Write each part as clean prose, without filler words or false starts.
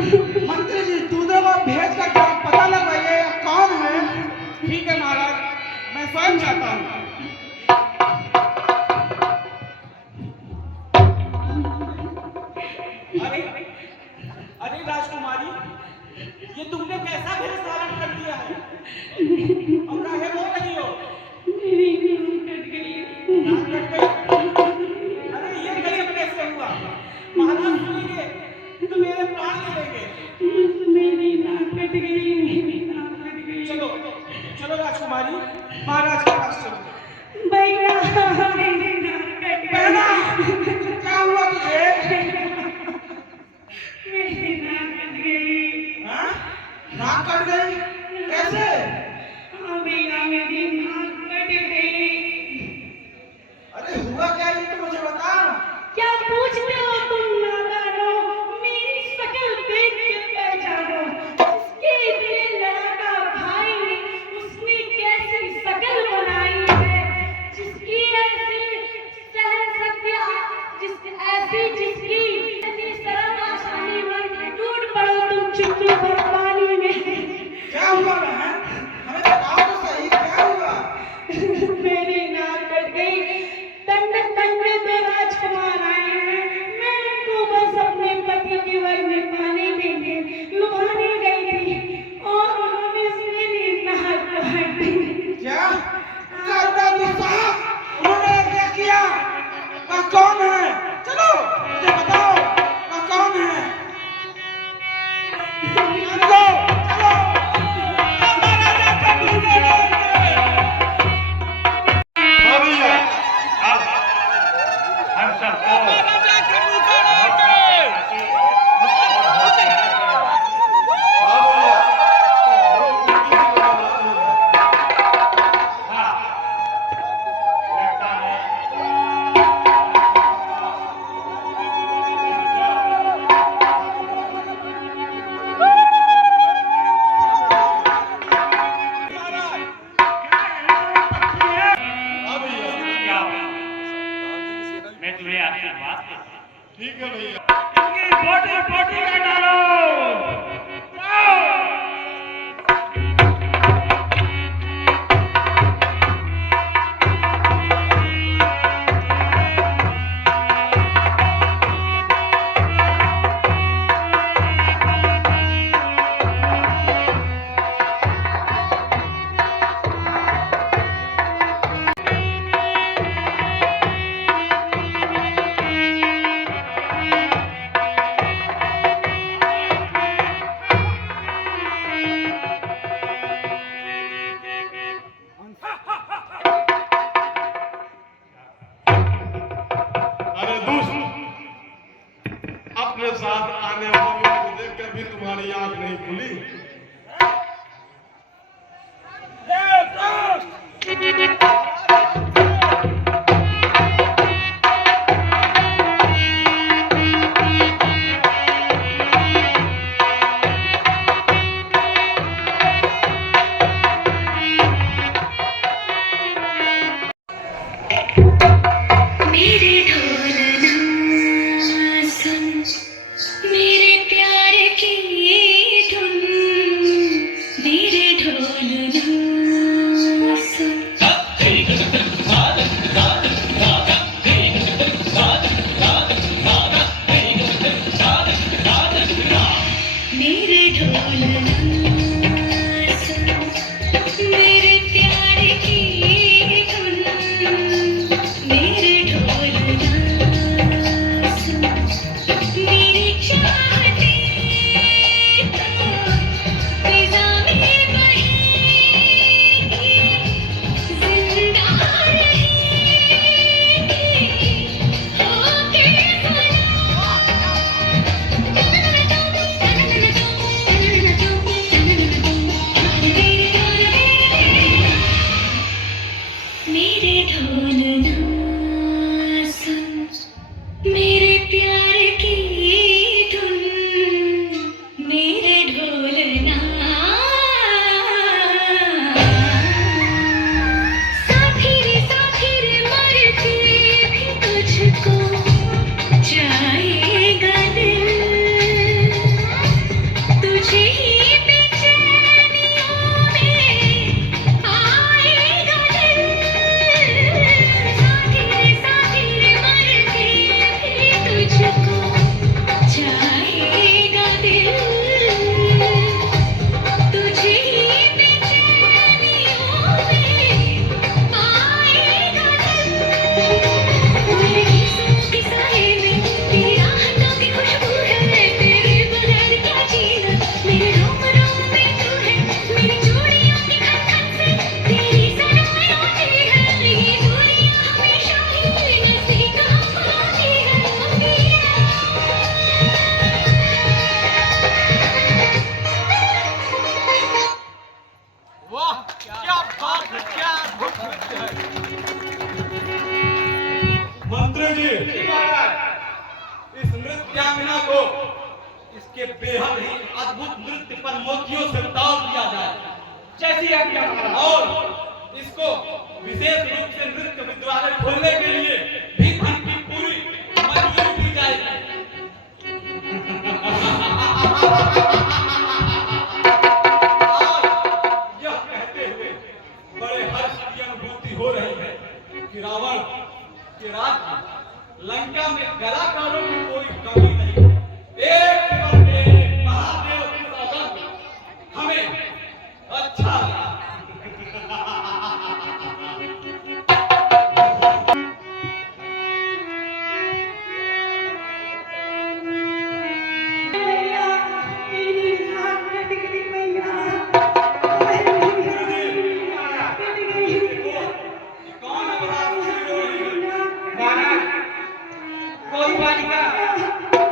मंत्री जी दूसरे को भेज कर पता लगवाइए कौन है। ठीक है महाराज, मैं स्वयं जाता हूँ। अरे अरे राजकुमारी, ये तुमने कैसा भेष धारण कर लिया है और काहे रो रही हो? मेरी नाक कट गई। नाक कट गई? अरे ये गजब कैसे हुआ? महाराज सुनेंगे तो मेरे प्राण ले लेंगे। मेरी नाक कट गई, मेरी नाक कट गई। चलो चलो राजकुमारी, महाराज के पास चलो। भैया मेरी नाक कट गई। बहना, क्या हुआ तुझे? मेरी नाक कट गई। हाँ? नाक कट गई? कैसे? हाँ भैया, मेरी नाक कट गई। अरे हुआ क्या ये तो मुझे बता। क्या पूछते हो तुम नादानो? मेरी शक्ल देख के पहचानो। जिसके इतने लाडा भाई, उसने कैसी शक्ल बनाई है। जिसकी ऐसी सहनशक्तियाँ, जिसकी ऐसी शर्म आसानी में टूट पड़ो तुम चुटकी भर पानी में। क्या हुआ बहन? हमें बताओ तो सही, क्या हुआ? मेरी नाक कट गई। दंड में तो राजकुमार आए हैं। मैं उनको बस अपने पति के वर में पाने के लिए लुभाने गई थी और उन्होंने मेरी नाक काट दी। क्या करता तू साहब? उन्होंने क्या किया? वह कौन है? चलो मुझे बताओ, वह कौन है? चलो चलो, महाराजा का ढूंढने रहेंगे। हाँ भैया, अब हम सबको महाराजा का ढूंढने रहेंगे। हाँ भैया, हाँ, लगता है हाँ भैया, क्या मैं तुम्हें आशीर्वाद देता हूँ। ठीक है भैया। पोटी पोटी का डालो। अरे दोस्त, अपने साथ आने वालों को देखकर भी तुम्हारी आंख नहीं खुली। मेरे ढोलना सुन, मेरे प्यार की धुन। मेरे ढोलना सुन, मेरे ढोलना सुन, मेरे प्यार की धुन। मेरे ढोलना सुन, मेरी चाहते तो फिजा में बहेगी, जिंदा रहेगी होके भला। बेहद ही अद्भुत नृत्य पर मोतियों से ताल दिया जाए। जैसी आज्ञा महाराज। और इसको विशेष रूप से नृत्य विद्यालय खोलने के लिए भी धन की पूरी मंजूरी दी जाएगी। आज यह कहते हुए बड़े हर्ष की अनुभूति हो रही है कि रावण के राज्य में लंका में कलाकारों की कोई कमी नहीं। एक पर एक महादेव की सौगंध हमें अच्छा लगा। भैया मेरी नाक कट गई भैया कट गई कौन अपराध की रो रही है? महाराज कोई बालिका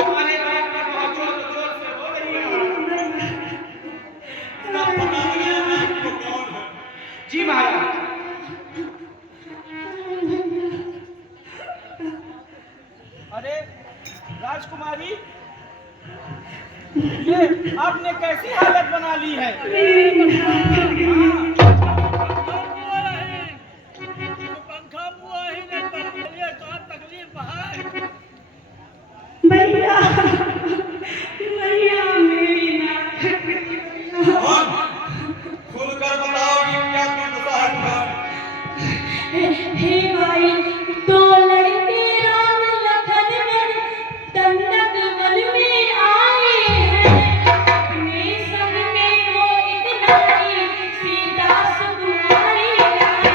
हमारे घर पर बहुत जोर से हो रही है। इसका पता लगाया जाए कि वो कौन है। जी महाराज। अरे राजकुमारी, ये आपने कैसी हालत बना ली है? पंखा बुआ ही नहीं बना, ये तो तकलीफ है। भैया भैया मेरी नाक कट गई भैया कौन? खुलकर बताओ कि क्या दुर्दशा है। हे भाई दो लड़के राम लखन वन दंडक वन में आए हैं। अपने संग में वो एक नारी सीता सुकुमारी लाए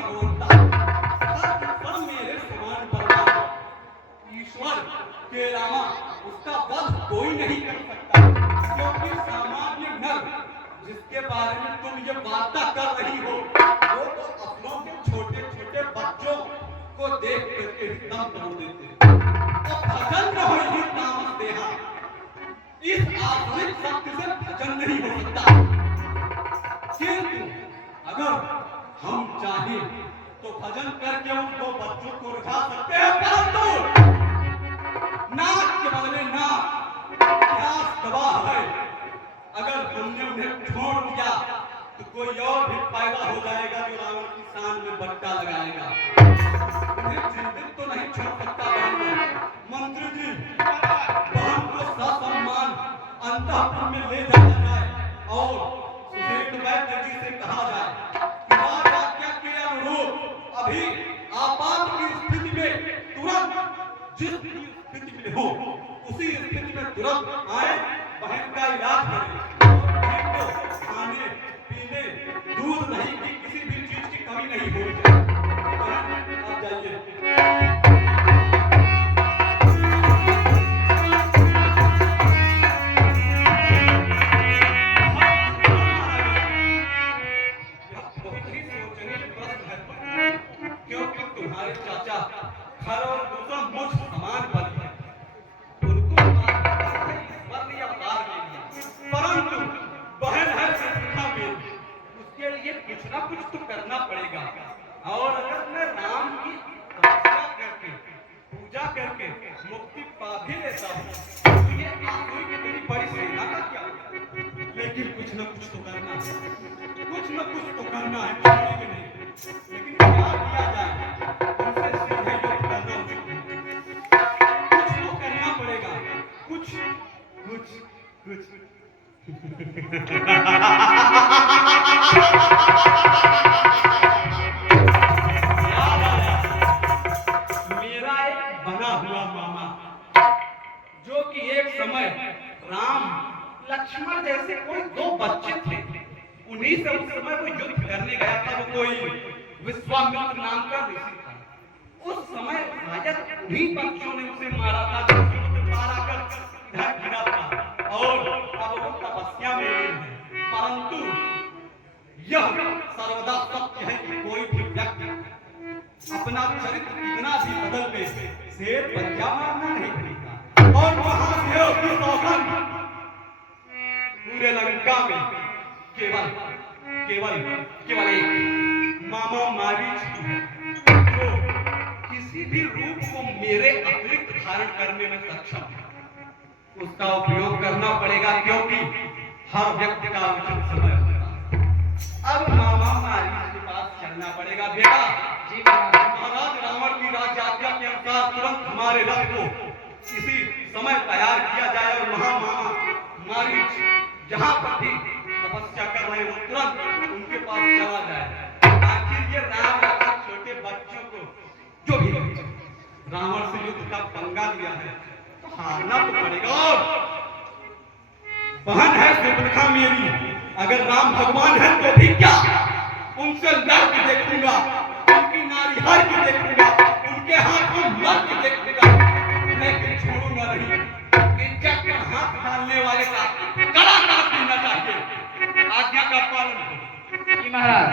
भगवंता सब मेरे समान बलवान ईश्वर के अलावा उसका वध कोई नहीं कर सकता, क्योंकि सामान्य नर जिसके बारे में तुम ये वार्ता कर रही हो वो तो अपनों के छोटे छोटे बच्चों को देख करके ही दम तोड़ देते और भजन न हो ही तामस देहा। इस आधुनिक शक्ति से भजन नहीं हो सकता, किंतु अगर हम चाहें तो भजन करके उन दो बच्चों को रिझा सकते हैं, परंतु नाक के बदले नाक इतिहास गवाह है। अगर हमने उन्हें छोड़ दिया तो कोई और भी पैदा हो जाएगा जो रावण की शान में बट्टा लगाएगा। उन्हें जीवित तो नहीं छोड़ सकता बहन। मंत्री जी, बहन को ससम्मान अंतःपुर में ले जाया जाए और सुधीर वैद्य जी से कहा जाए कि राज आज्ञा के अनुरूप अभी आपात की स्थिति में तुरंत जिस स्थिति में हो उसी स्थिति में तुरंत आए, बहन का इलाज करें और बहन को खाने पीने दूध नहीं की किसी भी चीज की कमी नहीं होनी चाहिए। बहन आप जाइए। बहुत ही सोचनीय प्रश्न है, क्योंकि तुम्हारे चाचा खर और दूसरा मुझ समान बल है, उनको ईश्वर अवतार ले लिया, परंतु बहन है शिक्षा में, उसके लिए कुछ ना कुछ तो करना पड़ेगा। और अगर मैं राम की तपस्या करके पूजा करके मुक्ति पा भी लेता हूँ तो ये आसुरी की तेरी बड़ी सेना का क्या होगा? लेकिन कुछ ना कुछ तो करना है, कुछ ना कुछ तो करना है, छोड़ेंगे नहीं। लेकिन क्या किया जाए, उनसे सीधे युद्ध करना उचित नहीं। कुछ तो करना पड़ेगा, कुछ कुछ कुछ याद आया, मेरा एक बना हुआ मामा जो कि एक समय राम लक्ष्मण जैसे कोई दो बच्चे थे, उन्हीं से उस समय वो युद्ध करने गया था। वो कोई विश्वामित्र नाम का ऋषि था। उस समय राजा उन्हीं बच्चों ने उसे मारा था, जो मारा कर इधर गिरा था और अब वो तपस्या में है। परंतु यह सर्वदा सत्य है कि कोई भी व्यक्ति अपना चरित्र कितना भी बदल ले, शेर पंजा मारना नहीं खरीदता। और महादेव की सौगंध, पूरे लंका में केवल केवल केवल एक मामा मारीच की है, जो किसी भी रूप को मेरे अतिरिक्त धारण करने में सक्षम है। उसका उपयोग करना पड़ेगा, क्योंकि हर व्यक्ति का उचित समय होता है। अब मामा मारीच के पास चलना पड़ेगा। बेटा जी, महाराज रावण की राजआज्ञा के अनुसार तुरंत हमारे रथ को इसी समय तैयार किया जाए और मामा मारीच जहां पर भी तपस्या कर रहे हो तुरंत उनके पास चला जाए। आखिर ये राम और छोटे बच्चों को जो भी रावण से युद्ध का पंगा लिया है तो हारना तो पड़ेगा। और बहन है सुपनखा मेरी, अगर राम भगवान है तो भी क्या, उनसे लड़ के देखूंगा, उनकी नारी हर के देखूंगा, उनके हाथों मर के देखूंगा, लेकिन छोड़ूंगा नहीं। इज्जत पर हाथ डालने वाले का गला काट देना चाहिए। आज्ञा का पालन जी महाराज।